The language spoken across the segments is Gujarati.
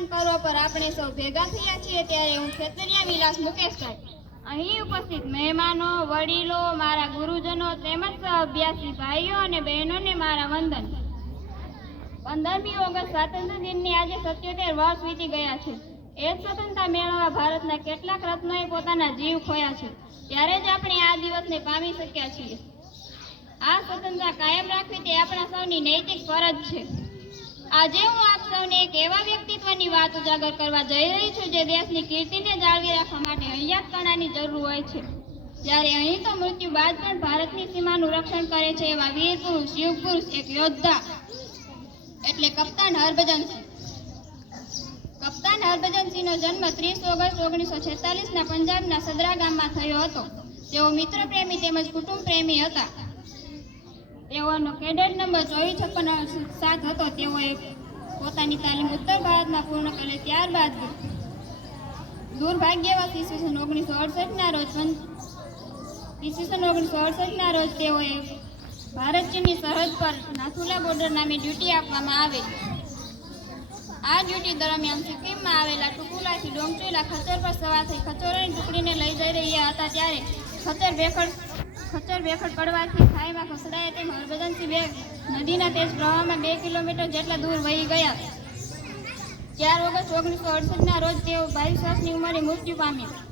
મહાન પર્વ પર આપણે સૌ ભેગા થયા છીએ ત્યારે હું ખેતરિયા વિલાસ મુકેશભાઈ અહીં ઉપસ્થિત મહેમાનો, વડીલો, મારા ગુરુજનો તેમજ સહ અભ્યાસી ભાઈઓ અને બહેનોને મારા વંદન. પંદરમી ઓગસ્ટ સ્વાતંત્ર્ય દિનની આજે સત્યોતેર વર્ષ વીતી ગયા છે. એ સ્વતંત્રતા મેળવવા ભારતના કેટલાક રત્નોએ પોતાના જીવ ખોયા છે. ત્યારે જ આપણે આ દિવસને પામી શક્યા છીએ. આ સ્વતંત્રતા કાયમ રાખવી તે આપણા સૌની નૈતિક ફરજ છે. આજે હું આપ સૌને એક વાત ઉજાગર કરવા જઈ રહી છું. જે દેશની કીર્તિને જાળવી રાખવા માટે હૈયાતપણાની જરૂર હોય છે. જ્યારે અહીં તો મૃત્યુ બાદ પણ ભારતની સીમાનું રક્ષણ કરે છે એવા વીર પુરુષ, યુગ પુરુષ, એક યોદ્ધા. એટલે કપ્તાન હરભજનસિંહ. કપ્તાન હરભજનસિંહનો જન્મ ત્રીસ ઓગસ્ટ ઓગણીસો છેતાલીસના પંજાબના સદરા ગામમાં થયો હતો. તેઓ મિત્ર પ્રેમી તેમજ કુટુંબ પ્રેમી હતા. તેઓનો કેડેટ નંબર ચોવીસ છપ્પન સાત હતો. તેઓએ પોતાની તાલીમ ઉત્તર ભારતમાં પૂર્ણ કરે ત્યારબાદ દુર્ભાગ્યવશ ઈસવીસન ઓગણીસો અડસઠના રોજ ઈસવીસન ઓગણીસો અડસઠના રોજ તેઓએ ભારત ચીનની સરહદ પર નાથુલા બોર્ડર નામે ડ્યુટી આપવામાં આવે આ ડ્યુટી દરમિયાન સિક્કિમમાં આવેલા ટુકુલાથી ડોંગચુલા ખચર પર સવાર થઈ ખચરોની ટુકડીને લઈ જઈ રહ્યા હતા ત્યારે ખચર ભેખડ ખચર ભેખડ પડવાથી ખાઈમાં ખસડાયા તેમ હરભજનસિંહ બે નદીના તેજ પ્રવાહમાં બે કિલોમીટર જેટલા દૂર વહી ગયા. ચાર ઓગસ્ટ ઓગણીસો અડસઠના રોજ તેઓ બાવીસ વર્ષની ઉંમરે મૃત્યુ પામ્યા.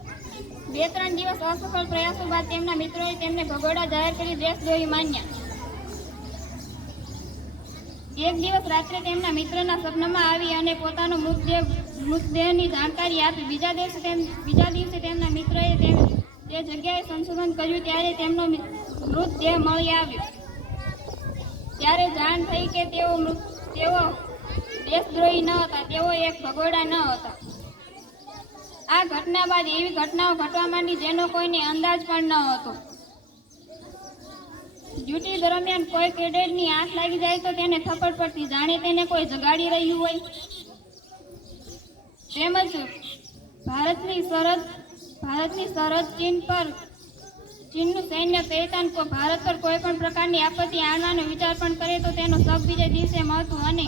બે ત્રણ દિવસ અસફળ પ્રયાસો બાદ તેમના મિત્રોએ તેમને ભગોડા જાહેર કરી દેશદ્રોહી માન્યા. એક દિવસ રાત્રે તેમના મિત્રના સપનામાં આવી અને પોતાનો મૃતદેહ, મૃતદેહની જાણકારી આપી. બીજા દિવસે તેમ, બીજા દિવસે તેમના મિત્રએ તે જગ્યાએ સંશોધન કર્યું, ત્યારે તેમનો મૃતદેહ મળી આવ્યો. ત્યારે જાણ થઈ કે તેઓ તેઓ દેશદ્રોહી ન હતા, તેઓ એક ભગોડા ન હતા. આ ઘટના બાદ એવી ઘટનાઓ ઘટવા માંડી જેનો કોઈને અંદાજ પણ ન હતો. ડ્યુટી દરમિયાન કોઈ કેડેટની આંખ લાગી જાય તો તેને થપ્પડ પડતી, જાણે તેને કોઈ જગાડી રહ્યું હોય. તેમજ ભારતની સરહદ ભારતની સરહદ ચીન પર ચીનનું સૈન્ય પેટાન ભારત પર કોઈ પણ પ્રકારની આપત્તિ આણવાનો વિચાર પણ કરે તો તેનો શબ બીજે દિવસે મળતું અને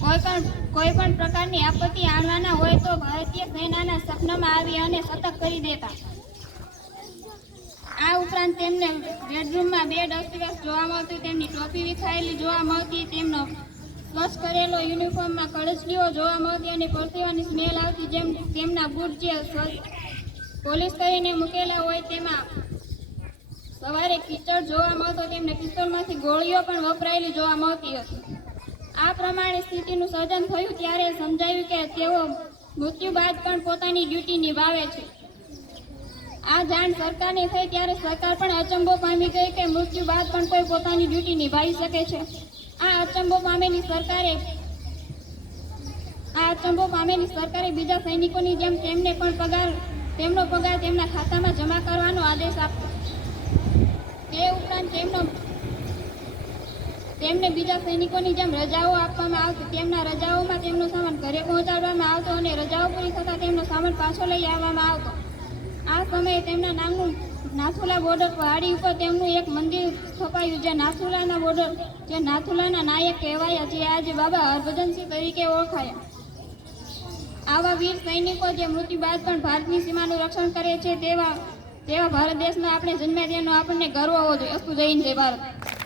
કોઈ પણ કોઈ પણ પ્રકારની આપત્તિ આણવાના હોય તો ભારતીય સેનાના સપનામાં આવી અને સતર્ક કરી દેતા. આ ઉપરાંત તેમને બેડરૂમમાં બે અસ્તવ્યસ્ત જોવા મળતું, તેમની ટોપી વિખાયેલી જોવા મળતી, તેમનો સ્વચ્છ કરેલો યુનિફોર્મમાં કળછલીઓ જોવા મળતી અને પરસેવાની સ્મેલ આવતી, જેમ તેમના બૂટ જે પોલીસ કરીને મૂકેલા હોય તેમાં સવારે કીચડ જોવા મળતો, તેમને પિસ્તોલમાંથી ગોળીઓ પણ વપરાયેલી જોવા મળતી હતી. આ પ્રમાણે સ્થિતિનું સર્જન થયું ત્યારે સમજાયું કે તેઓ મૃત્યુ બાદ પણ પોતાની ડ્યુટી નિભાવે છે. આ જાણ સરકારને થઈ ત્યારે સરકાર પણ અચંબો પામી ગઈ કે મૃત્યુ બાદ પણ કોઈ પોતાની ડ્યુટી નિભાવી શકે છે. આ અચંબો પામેલી સરકારે, આ અચંબો પામેલી સરકારે બીજા સૈનિકોની જેમ તેમને પણ પગાર તેમનો પગાર તેમના ખાતામાં જમા કરવાનો આદેશ આપ્યો તે ઉપરાંત તેમનો તેમને બીજા સૈનિકોની જેમ રજાઓ આપવામાં આવતી, તેમના રજાઓમાં તેમનો સામાન ઘરે પહોંચાડવામાં આવતો અને રજાઓ પૂરી થતાં તેમનો સામાન પાછો લઈ આવવામાં આવતો. આ સમયે તેમના નામનું નાથુલા બોર્ડર પહાડી ઉપર તેમનું એક મંદિર સ્થપાયું, જે નાથુલાના બોર્ડર જે નાથુલાના નાયક કહેવાયા, જે આજે બાબા હરભજનસિંહ તરીકે ઓળખાયા. આવા વીર સૈનિકો જે મૃત્યુ બાદ પણ ભારતની સીમાનું રક્ષણ કરે છે, તેવા તેવા ભારત દેશના આપણે જન્મ્યા તેનો આપણને ગર્વ હોવો જોઈએ. અસ્તુ જય હિન્દ, જય ભારત.